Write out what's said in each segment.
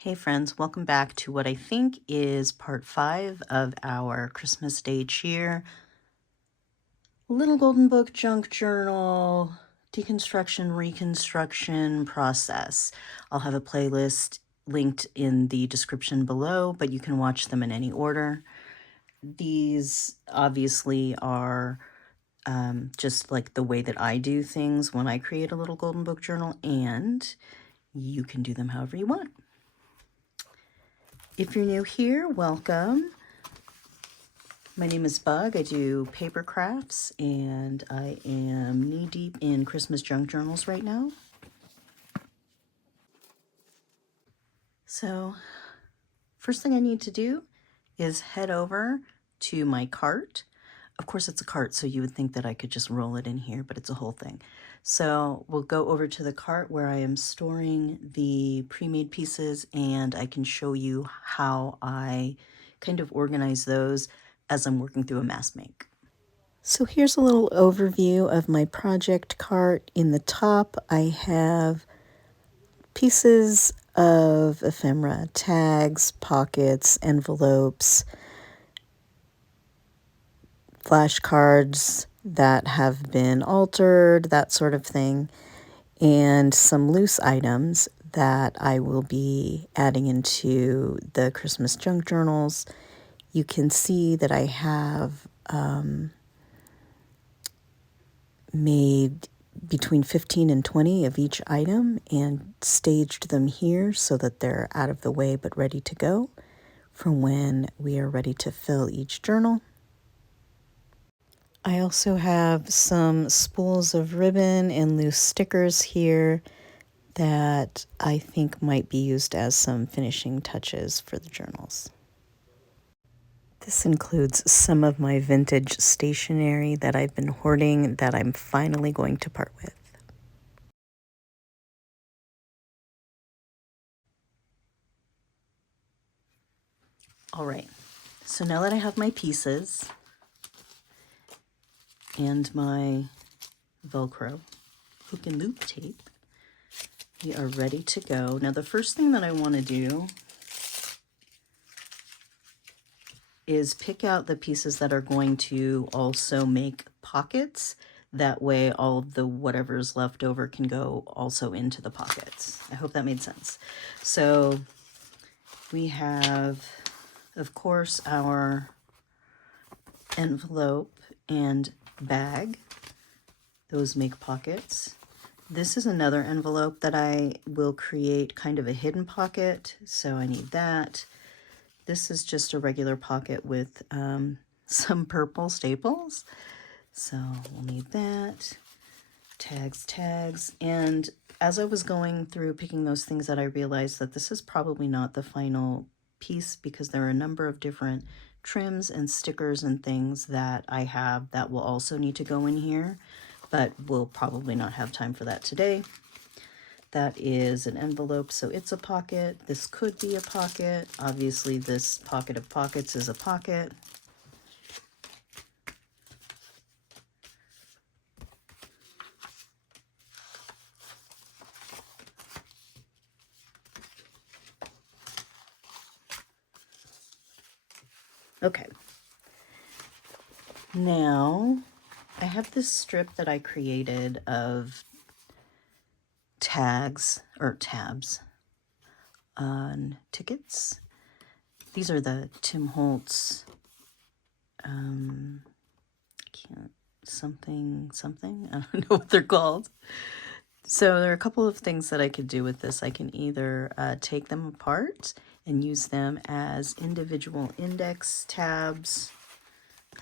Hey friends, welcome back to what I think is part 5 of our Christmas Day cheer. Little Golden Book junk journal, deconstruction, reconstruction process. I'll have a playlist linked in the description below, but you can watch them in any order. These obviously are just like the way that I do things when I create a little Golden Book journal, and you can do them however you want. If you're new here, welcome. My name is Bug. I do paper crafts, and I am knee-deep in Christmas junk journals right now. So, first thing I need to do is head over to my cart. Of course, it's a cart, so you would think that I could just roll it in here, but it's a whole thing. So we'll go over to the cart where I am storing the pre-made pieces, and I can show you how I kind of organize those as I'm working through a mass make. So here's a little overview of my project cart. In the top, I have pieces of ephemera, tags, pockets, envelopes, flashcards that have been altered, that sort of thing, and some loose items that I will be adding into the Christmas junk journals. You can see that I have made between 15 and 20 of each item and staged them here so that they're out of the way but ready to go for when we are ready to fill each journal. I also have some spools of ribbon and loose stickers here that I think might be used as some finishing touches for the journals. This includes some of my vintage stationery that I've been hoarding that I'm finally going to part with. All right, so now that I have my pieces and my Velcro hook and loop tape, we are ready to go. Now the first thing that I want to do is pick out the pieces that are going to also make pockets. That way all of the whatever's left over can go also into the pockets. I hope that made sense. So we have, of course, our envelope and bag. Those make pockets. This is another envelope that I will create kind of a hidden pocket, so I need that. This is just a regular pocket with some purple staples, so we'll need that. Tags, and as I was going through picking those things out, I realized that this is probably not the final piece because there are a number of different trims and stickers and things that I have that will also need to go in here, but we'll probably not have time for that today. That is an envelope, so it's a pocket. This could be a pocket. Obviously, this pocket of pockets is a pocket. Okay. Now, I have this strip that I created of tags or tabs on tickets. These are the Tim Holtz something. I don't know what they're called. So there are a couple of things that I could do with this. I can either take them apart and use them as individual index tabs.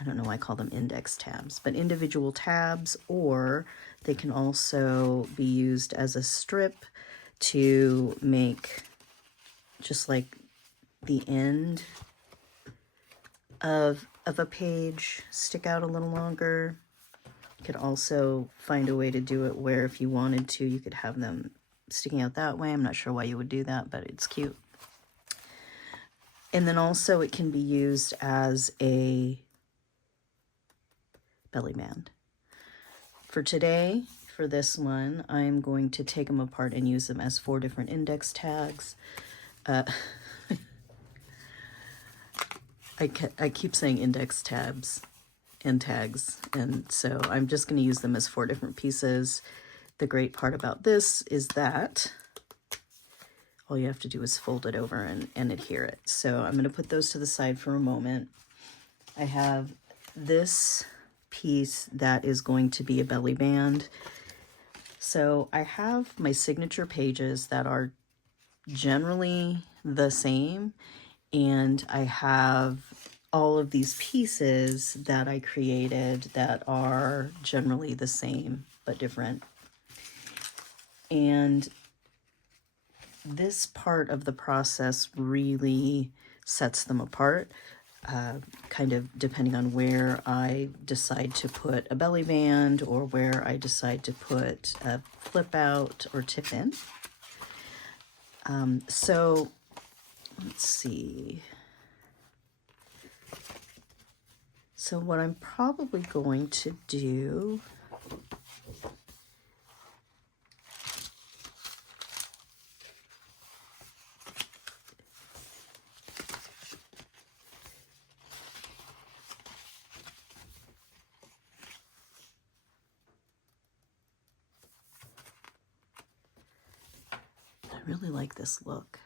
I don't know why I call them index tabs, but individual tabs, or they can also be used as a strip to make just like the end of a page stick out a little longer. You could also find a way to do it where if you wanted to, you could have them sticking out that way. I'm not sure why you would do that, but it's cute. And then also it can be used as a belly band. For today, for this one, I'm going to take them apart and use them as 4 different index tags. Uh, I keep saying index tabs and tags, and so I'm just going to use them as 4 different pieces. The great part about this is that all you have to do is fold it over and adhere it. So I'm going to put those to the side for a moment. I have this piece that is going to be a belly band. So I have my signature pages that are generally the same, and I have all of these pieces that I created that are generally the same but different. And this part of the process really sets them apart, kind of depending on where I decide to put a belly band or where I decide to put a flip out or tip in. So let's see. So what I'm probably going to do I really like this look.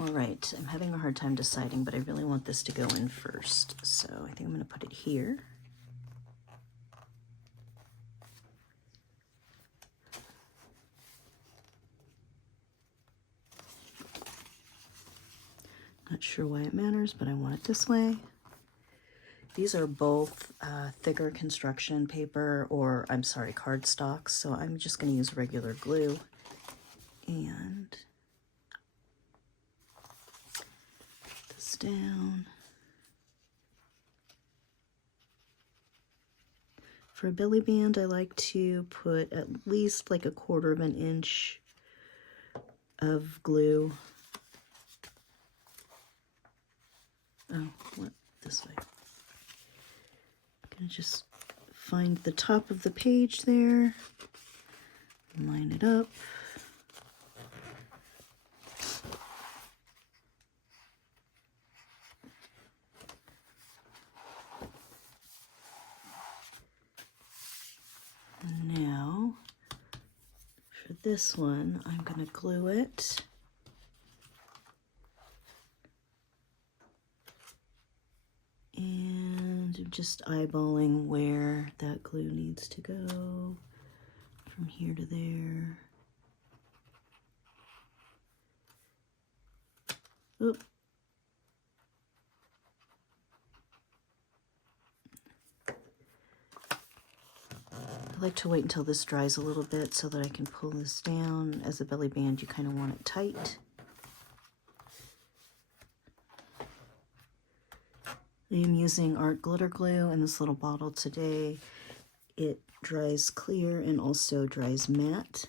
All right, I'm having a hard time deciding, but I really want this to go in first. So I think I'm going to put it here. Not sure why it matters, but I want it this way. These are both thicker construction paper, or I'm sorry, cardstock. So I'm just going to use regular glue and put this down. For a belly band, I like to put at least like 1/4 of an inch of glue. Oh, what? This way. I'm gonna just find the top of the page there, line it up. Now, for this one, I'm gonna glue it. And I'm just eyeballing where that glue needs to go from here to there. Oop. I like to wait until this dries a little bit so that I can pull this down. As a belly band, you kind of want it tight. I am using art glitter glue in this little bottle today. It dries clear and also dries matte.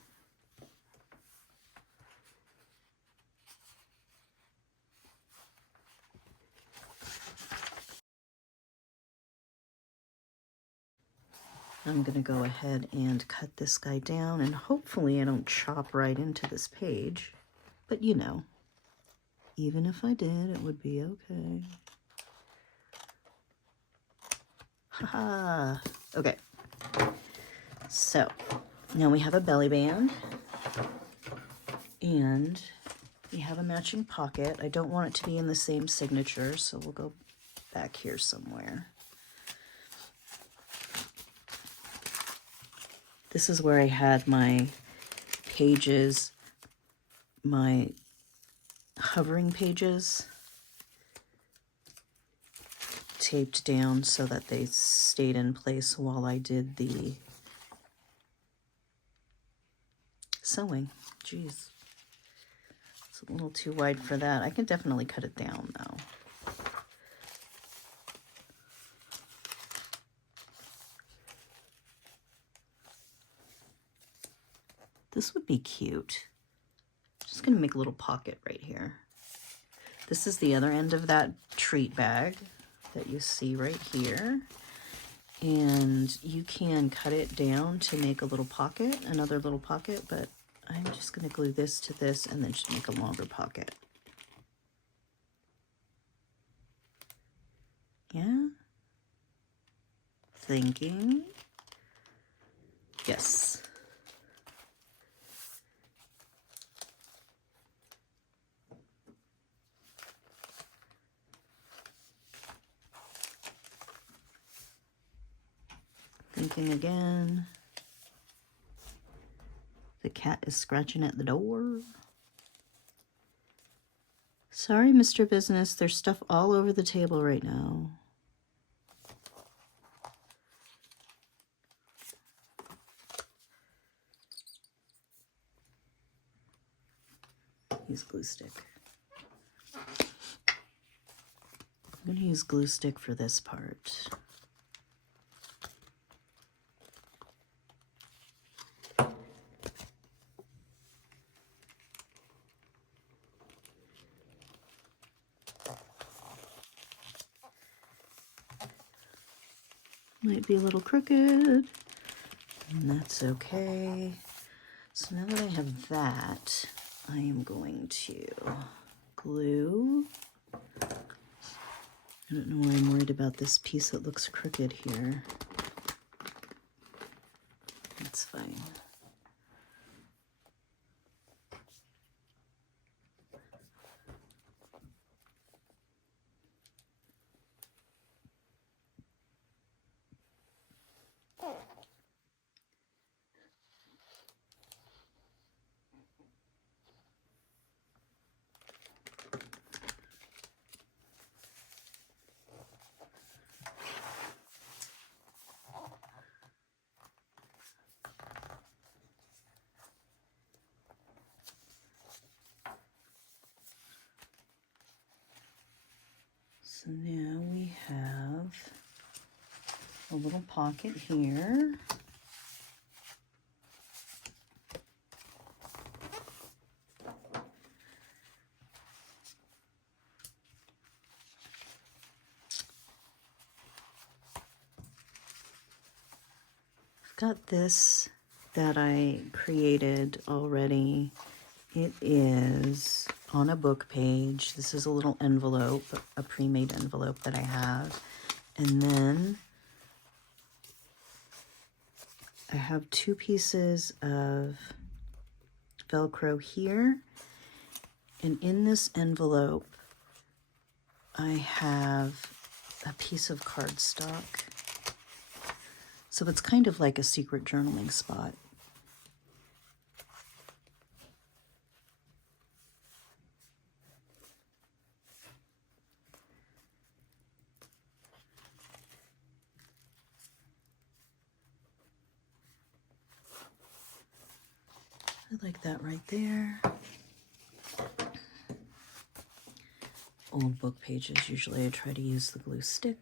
I'm going to go ahead and cut this guy down, and hopefully I don't chop right into this page. But you know, even if I did, it would be okay. Haha. Okay. So now we have a belly band and we have a matching pocket. I don't want it to be in the same signature, so we'll go back here somewhere. This is where I had my pages, my hovering pages taped down so that they stayed in place while I did the sewing. Jeez, it's a little too wide for that. I can definitely cut it down though. This would be cute. Just gonna make a little pocket right here. This is the other end of that treat bag that you see right here. And you can cut it down to make a little pocket, another little pocket, but I'm just gonna glue this to this and then just make a longer pocket. Yeah? Thinking? Yes. Thinking again. The cat is scratching at the door. Sorry, Mr. Business, there's stuff all over the table right now. Use glue stick. I'm going to use glue stick for this part. Might be a little crooked, and that's okay. So now that I have that, I am going to glue. I don't know why I'm worried about this piece that looks crooked here. That's fine. So now we have a little pocket here. I've got this that I created already. It is on a book page. This is a little envelope, a pre-made envelope that I have. And then I have 2 pieces of Velcro here. And in this envelope, I have a piece of cardstock. So it's kind of like a secret journaling spot. I like that right there. Old book pages, usually I try to use the glue stick.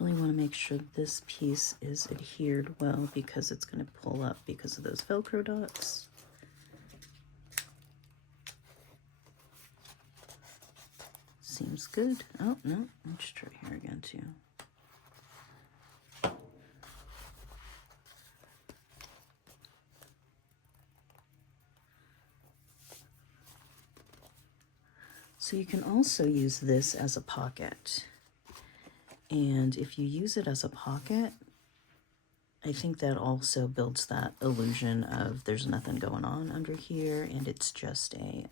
Really want to make sure this piece is adhered well because it's going to pull up because of those Velcro dots. Seems good. Oh, no, let's try here again too. So you can also use this as a pocket. And if you use it as a pocket, I think that also builds that illusion of there's nothing going on under here and it's just a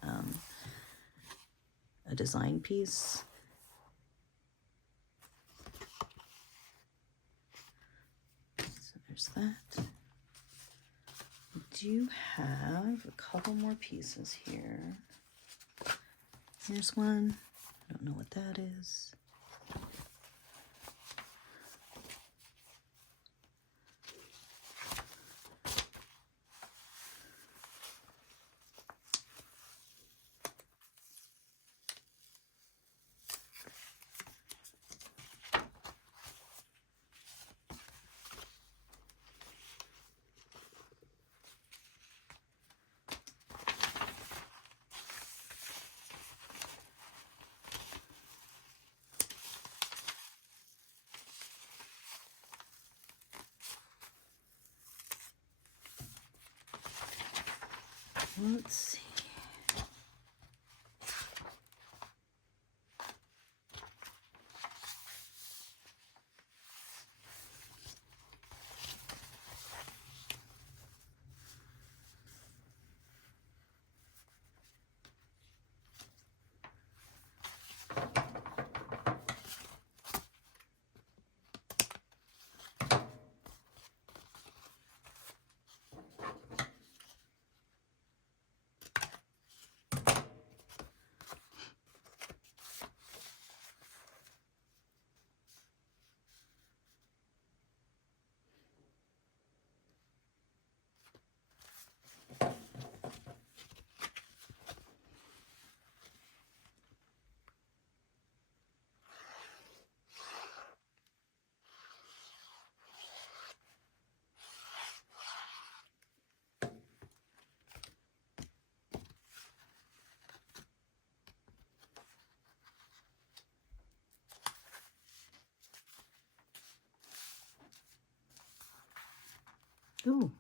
design piece. So there's that. I do have a couple more pieces here. Here's one. I don't know what that is. Let's see. Ooh.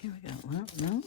Here we go. Well, no.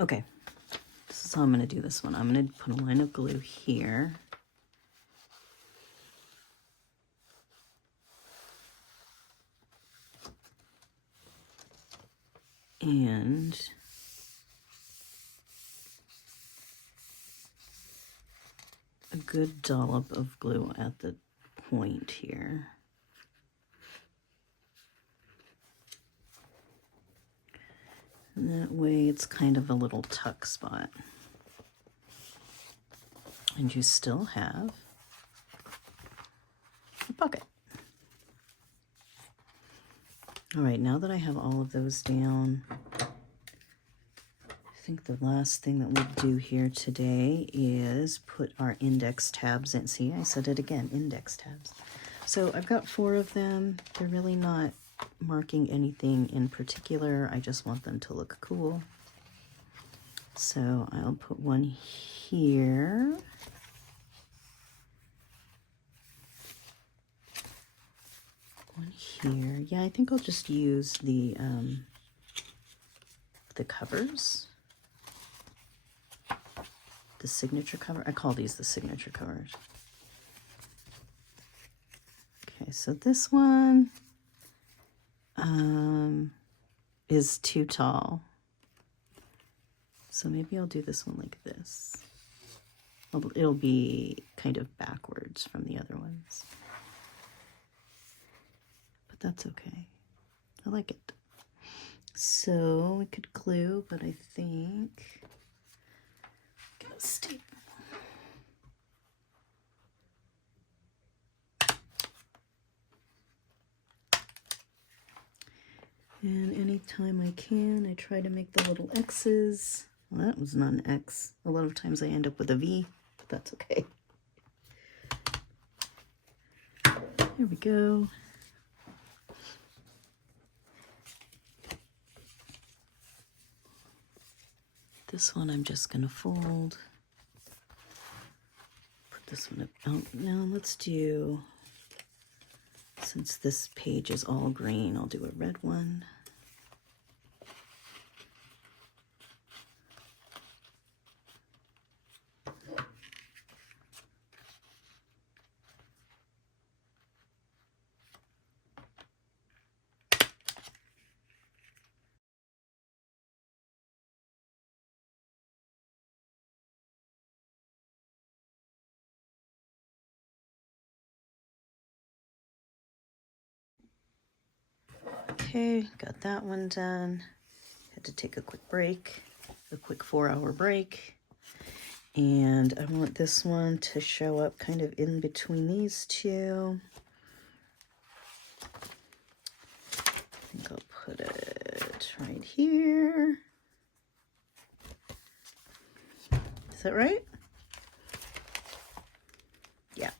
Okay, this is how I'm going to do this one. I'm going to put a line of glue here. And a good dollop of glue at the point here. And that way it's kind of a little tuck spot. And you still have a pocket. All right, now that I have all of those down, I think the last thing that we'll do here today is put our index tabs in. See, I said it again, index tabs. So I've got 4 of them. They're really not marking anything in particular. I just want them to look cool. So I'll put one here. One here. Yeah, I think I'll just use the covers. The signature cover. I call these the signature covers. Okay, so this one is too tall. So maybe I'll do this one like this. It'll be kind of backwards from the other ones. But that's okay. I like it. So we could glue, but I think get a staple. And anytime I can, I try to make the little X's. Well, that was not an X. A lot of times I end up with a V, but that's okay. There we go. This one I'm just going to fold. Put this one up. Oh, now let's do, since this page is all green, I'll do a red one. Okay, got that one done. Had to take a quick break, a quick 4-hour break. And I want this one to show up kind of in between these two. I think I'll put it right here. Is that right? Yeah.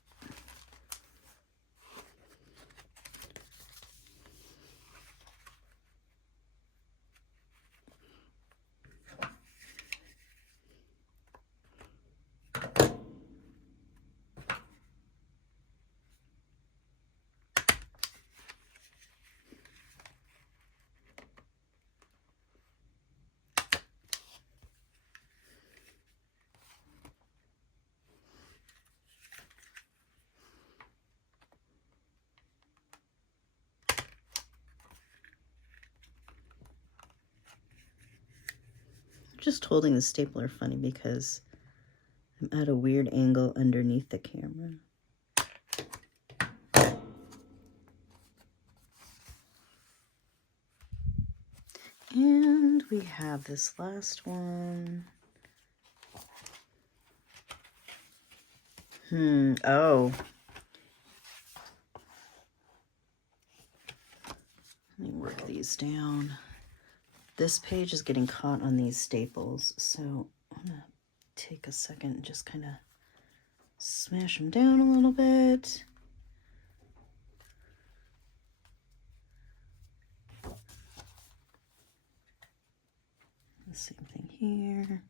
Just holding the stapler funny because I'm at a weird angle underneath the camera. And we have this last one. Oh. Let me work these down. This page is getting caught on these staples, so I'm gonna take a second and just kind of smash them down a little bit. The same thing here.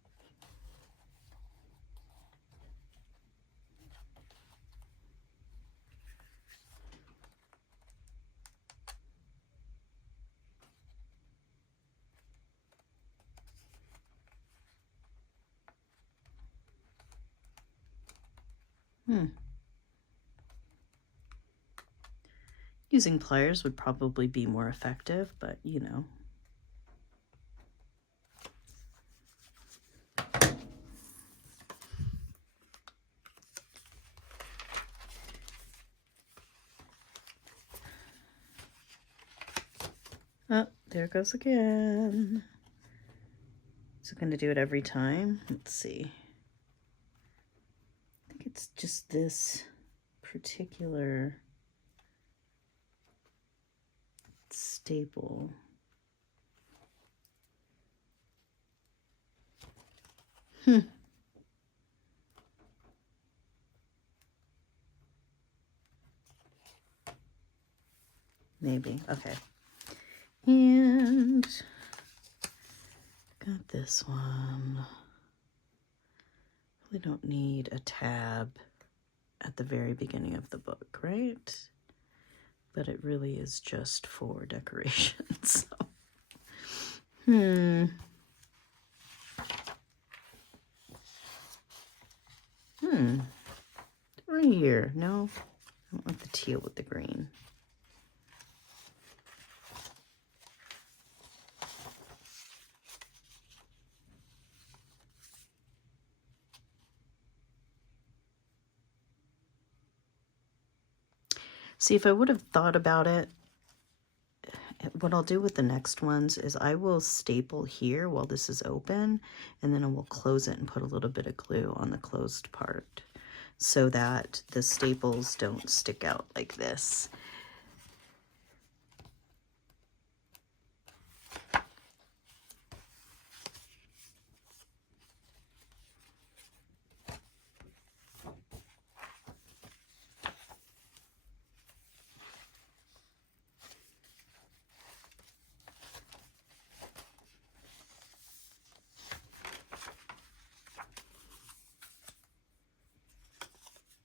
Using pliers would probably be more effective, but you know. Oh, there it goes again. Is it going to do it every time? Let's see. I think it's just this particular staple. Maybe. Okay. And got this one. We don't need a tab at the very beginning of the book, right? But it really is just for decoration. So. Right here. No, I don't want the teal with the green. See, if I would have thought about it, what I'll do with the next ones is I will staple here while this is open, and then I will close it and put a little bit of glue on the closed part so that the staples don't stick out like this.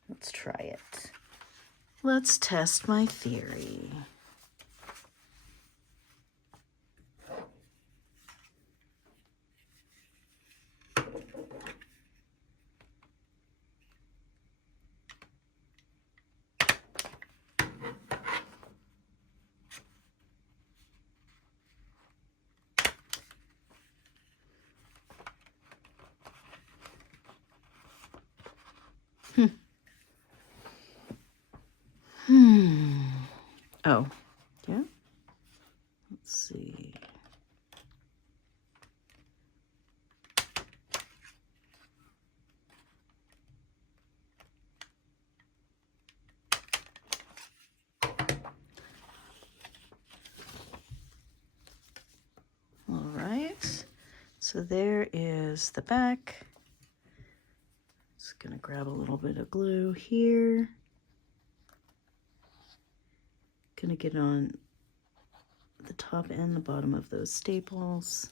Let's try it. Let's test my theory. Oh, yeah. Let's see. All right. So there is the back. Just gonna grab a little bit of glue here. Gonna get on the top and the bottom of those staples.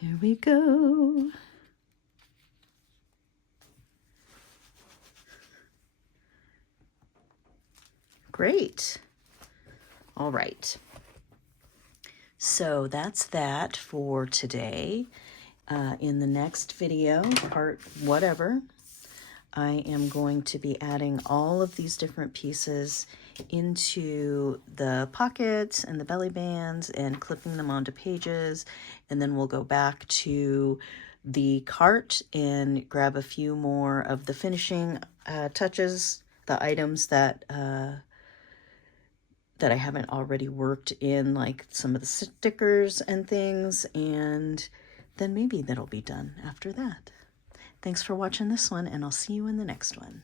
Here we go. Great. All right. So that's that for today. In the next video, part whatever, I am going to be adding all of these different pieces into the pockets and the belly bands and clipping them onto pages. And then we'll go back to the cart and grab a few more of the finishing touches, the items that I haven't already worked in, like some of the stickers and things, and then maybe that'll be done after that. Thanks for watching this one, and I'll see you in the next one.